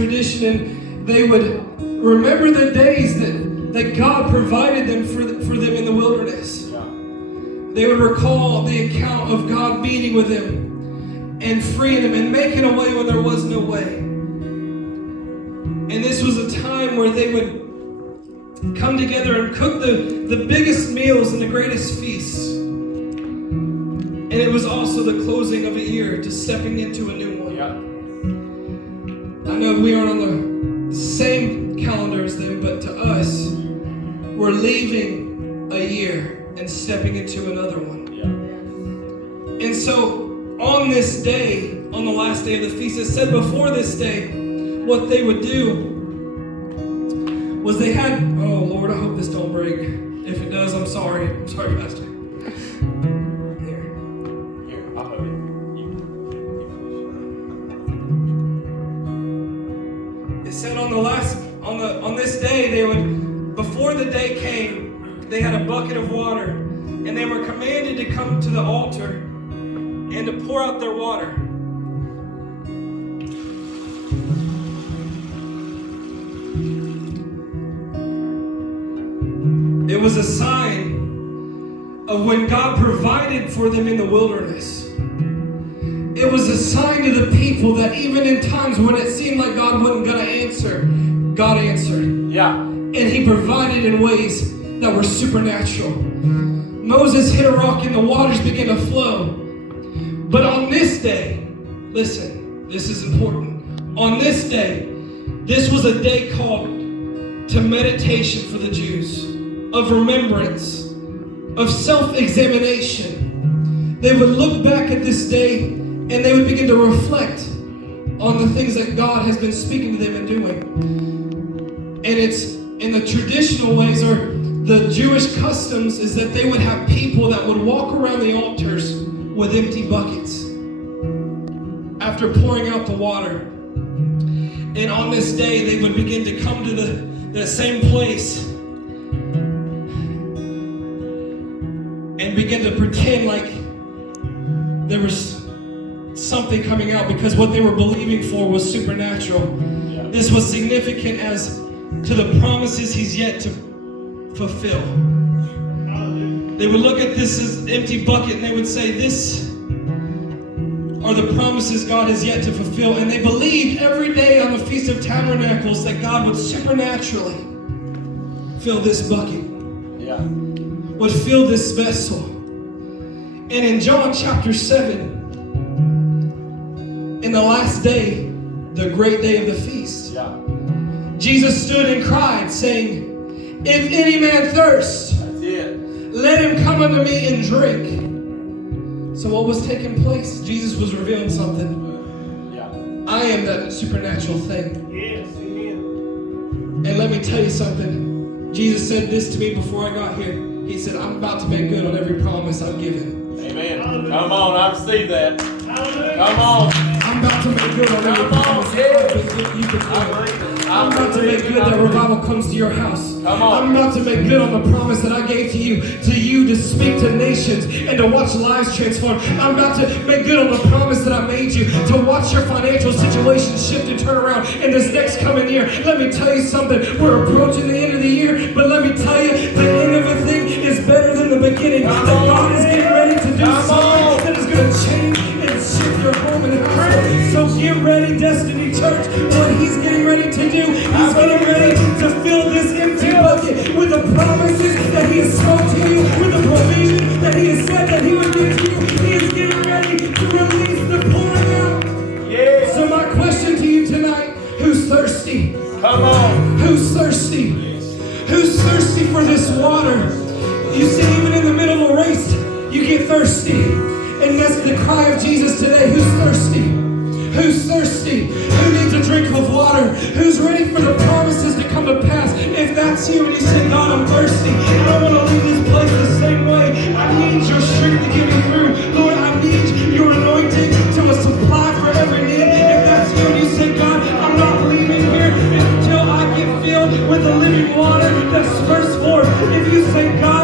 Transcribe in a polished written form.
tradition, and they would remember the days that God provided them for them in the wilderness. Yeah. They would recall the account of God meeting with them and freeing them and making a way when there was no way. And this was a time where they would come together and cook the biggest meals and the greatest feasts. And it was also the closing of a year, to stepping into a new one. Yeah. I know we aren't on the same calendar as them, but to us, we're leaving a year and stepping into another one. Yeah. And so on this day, on the last day of the feast, it said before this day, what they would do was they had, oh Lord, I hope this don't break. If it does, I'm sorry. I'm sorry, Pastor. Here, I'll hold it. It said on this day, they would, before the day came, they had a bucket of water, and they were commanded to come to the altar and to pour out their water. It was a sign of when God provided for them in the wilderness. It was a sign to the people that even in times when it seemed like God wasn't going to answer, God answered. Yeah. And He provided in ways that were supernatural. Moses hit a rock and the waters began to flow. But on this day, listen, this is important. On this day, this was a day called to meditation for the Jews, of remembrance, of self-examination. They would look back at this day and they would begin to reflect on the things that God has been speaking to them and doing. And it's in the traditional ways, or the Jewish customs, is that they would have people that would walk around the altars with empty buckets after pouring out the water. And on this day, they would begin to come to the same place and begin to pretend like there was something coming out, because what they were believing for was supernatural. Yeah. This was significant as to the promises He's yet to fulfill. They would look at this as empty bucket and they would say, this are the promises God has yet to fulfill. And they believed every day on the Feast of Tabernacles that God would supernaturally fill this bucket. Yeah. Would fill this vessel. And in John chapter 7, in the last day, the great day of the feast, yeah, Jesus stood and cried, saying, if any man thirst, let him come unto me and drink. So what was taking place? Jesus was revealing something. Yeah. I am that supernatural thing. Yes, amen. And let me tell you something. Jesus said this to me before I got here. He said, I'm about to make good on every promise I've given. Amen. Hallelujah. Come on, I receive that. Hallelujah. Come on. I'm about to make good on every promise you can do. I'm about to make good that revival comes to your house. Come on. I'm about to make good on the promise that I gave to you to speak to nations and to watch lives transformed. I'm about to make good on the promise that I made you to watch your financial situation shift and turn around in this next coming year. Let me tell you something. We're approaching the end of the year, but let me tell you, the end of a thing is better than the beginning. That God is getting ready to do something that is going to change and shift your home and house. So get ready, Destiny Church. What He's getting ready to do, He's getting ready to fill this empty bucket with the promises that He has spoken to you, with the provision that He has said that He would give to you. He is getting ready to release the pouring out. Yeah. So my question to you tonight, who's thirsty? Come on. Who's thirsty? Who's thirsty for this water? You see, even in the middle of a race, you get thirsty. And that's the cry of Jesus today. Who's thirsty? Who's thirsty? Who needs a drink of water? Who's ready for the promises to come to pass? If that's you and you say, God, I'm thirsty, I don't want to leave this place the same way. I need your strength to get me through. Lord, I need your anointing to supply for every need. If that's you and you say, God, I'm not leaving here until I get filled with the living water that spurts forth. If you say, God,